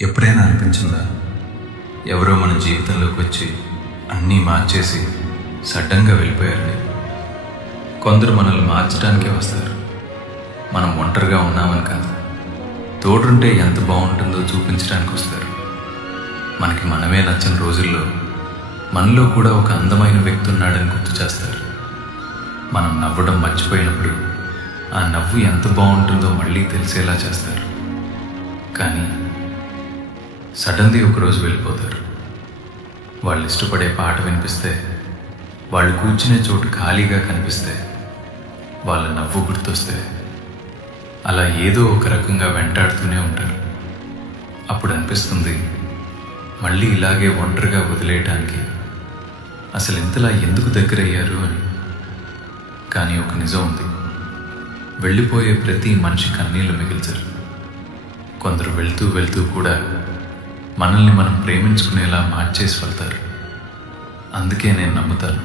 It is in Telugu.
ఎప్పుడైనా అనిపించిందా ఎవరో మన జీవితంలోకి వచ్చి అన్నీ మార్చేసి సడన్గా వెళ్ళిపోయారని? కొందరు మనల్ని మార్చడానికే వస్తారు. మనం ఒంటరిగా ఉన్నామని కాదు, తోడుంటే ఎంత బాగుంటుందో చూపించడానికి వస్తారు. మనకి మనమే నచ్చని రోజుల్లో మనలో కూడా ఒక అందమైన వ్యక్తి ఉన్నాడని గుర్తు చేస్తారు. మనం నవ్వడం మర్చిపోయినప్పుడు ఆ నవ్వు ఎంత బాగుంటుందో మళ్ళీ తెలిసేలా చేస్తారు. కానీ సడన్లీ ఒకరోజు వెళ్ళిపోతారు. వాళ్ళు ఇష్టపడే పాట వినిపిస్తే, వాళ్ళు కూర్చునే చోటు ఖాళీగా కనిపిస్తే, వాళ్ళ నవ్వు గుర్తొస్తే, అలా ఏదో ఒక రకంగా వెంటాడుతూనే ఉంటారు. అప్పుడు అనిపిస్తుంది, మళ్ళీ ఇలాగే ఒంటరిగా వదిలేయటానికి అసలు ఇంతలా ఎందుకు దగ్గరయ్యారు అని. కానీ ఒక నిజం ఉంది, వెళ్ళిపోయే ప్రతి మనిషి కన్నీళ్లు మిగిల్చరు. కొందరు వెళ్తూ వెళ్తూ కూడా మనల్ని మనం ప్రేమించుకునేలా మార్చేసి వెళ్తారు. అందుకే నేను నమ్ముతాను,